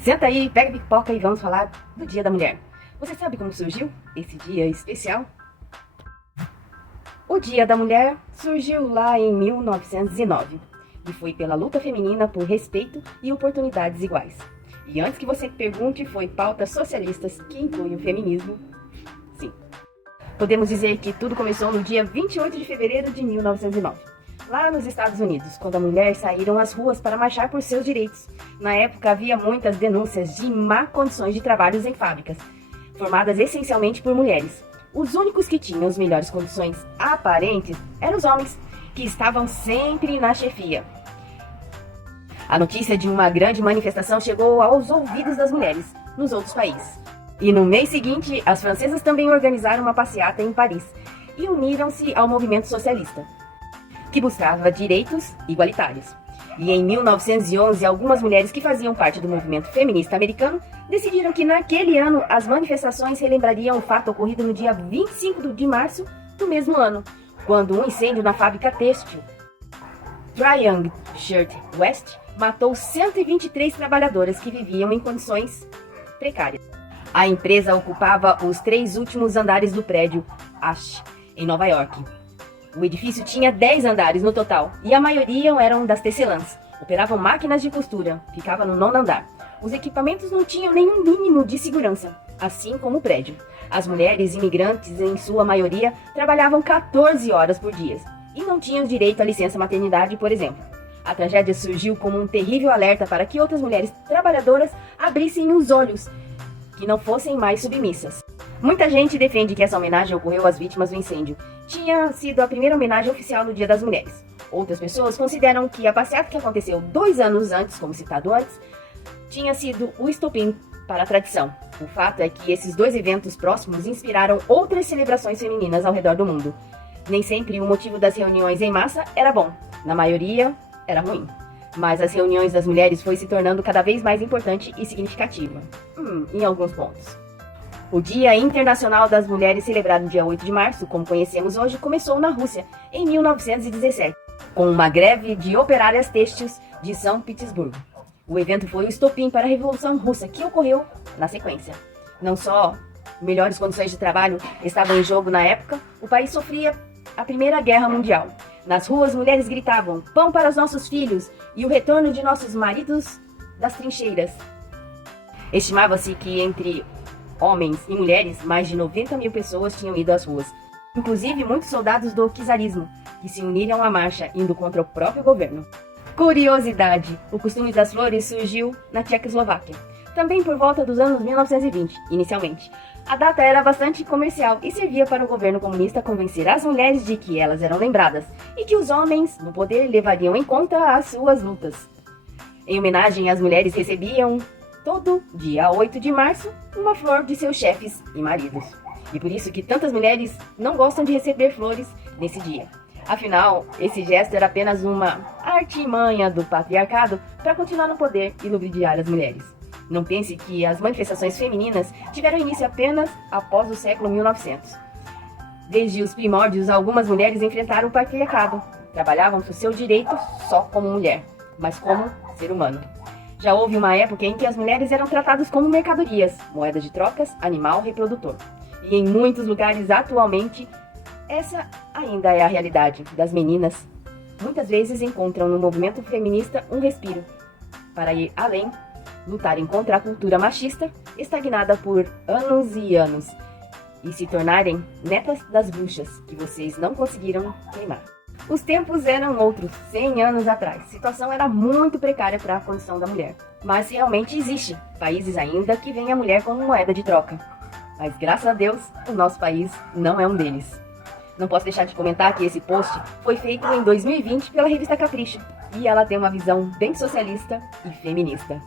Senta aí, pega a pipoca e vamos falar do Dia da Mulher. Você sabe como surgiu esse dia especial? O Dia da Mulher surgiu lá em 1909 e foi pela luta feminina por respeito e oportunidades iguais. E antes que você pergunte, foi pautas socialistas que incluem o feminismo. Sim. Podemos dizer que tudo começou no dia 28 de fevereiro de 1909. Lá nos Estados Unidos, quando as mulheres saíram às ruas para marchar por seus direitos. Na época, havia muitas denúncias de má condições de trabalho em fábricas, formadas essencialmente por mulheres. Os únicos que tinham as melhores condições aparentes eram os homens, que estavam sempre na chefia. A notícia de uma grande manifestação chegou aos ouvidos das mulheres nos outros países. E no mês seguinte, as francesas também organizaram uma passeata em Paris e uniram-se ao movimento socialista, que buscava direitos igualitários. E em 1911, algumas mulheres que faziam parte do movimento feminista americano decidiram que naquele ano as manifestações relembrariam o fato ocorrido no dia 25 de março do mesmo ano, quando um incêndio na fábrica têxtil Triangle Shirt West matou 123 trabalhadoras que viviam em condições precárias. A empresa ocupava os 3 últimos andares do prédio Ash, em Nova York. O edifício tinha 10 andares no total, e a maioria eram das tecelãs. Operavam máquinas de costura, ficava no 9º andar. Os equipamentos não tinham nenhum mínimo de segurança, assim como o prédio. As mulheres imigrantes, em sua maioria, trabalhavam 14 horas por dia, e não tinham direito à licença maternidade, por exemplo. A tragédia surgiu como um terrível alerta para que outras mulheres trabalhadoras abrissem os olhos, que não fossem mais submissas. Muita gente defende que essa homenagem ocorreu às vítimas do incêndio. Tinha sido a primeira homenagem oficial no Dia das Mulheres. Outras pessoas consideram que a passeata que aconteceu 2 anos antes, como citado antes, tinha sido o estopim para a tradição. O fato é que esses 2 eventos próximos inspiraram outras celebrações femininas ao redor do mundo. Nem sempre o motivo das reuniões em massa era bom. Na maioria, era ruim. Mas as reuniões das mulheres foi se tornando cada vez mais importante e significativa. Em alguns pontos. O Dia Internacional das Mulheres, celebrado no dia 8 de março, como conhecemos hoje, começou na Rússia, em 1917, com uma greve de operárias têxteis de São Petersburgo. O evento foi o estopim para a Revolução Russa, que ocorreu na sequência. Não só melhores condições de trabalho estavam em jogo na época, o país sofria a Primeira Guerra Mundial. Nas ruas, mulheres gritavam: "Pão para os nossos filhos" e o retorno de nossos maridos das trincheiras. Estimava-se que entre homens e mulheres, mais de 90 mil pessoas tinham ido às ruas, inclusive muitos soldados do czarismo, que se uniram à marcha, indo contra o próprio governo. Curiosidade: o costume das flores surgiu na Tchecoslováquia, também por volta dos anos 1920, inicialmente. A data era bastante comercial e servia para o governo comunista convencer as mulheres de que elas eram lembradas e que os homens no poder levariam em conta as suas lutas. Em homenagem, as mulheres recebiam todo dia 8 de março, uma flor de seus chefes e maridos. E por isso que tantas mulheres não gostam de receber flores nesse dia. Afinal, esse gesto era apenas uma artimanha do patriarcado para continuar no poder e ludibriar as mulheres. Não pense que as manifestações femininas tiveram início apenas após o século 1900. Desde os primórdios, algumas mulheres enfrentaram o patriarcado. Trabalhavam por seu direito só como mulher, mas como ser humano. Já houve uma época em que as mulheres eram tratadas como mercadorias, moeda de trocas, animal reprodutor. E em muitos lugares atualmente, essa ainda é a realidade das meninas. Muitas vezes encontram no movimento feminista um respiro para ir além, lutarem contra a cultura machista, estagnada por anos e anos, e se tornarem netas das bruxas que vocês não conseguiram queimar. Os tempos eram outros, 100 anos atrás. A situação era muito precária para a condição da mulher. Mas realmente existe países ainda que veem a mulher como moeda de troca. Mas graças a Deus, o nosso país não é um deles. Não posso deixar de comentar que esse post foi feito em 2020 pela revista Capricho. E ela tem uma visão bem socialista e feminista.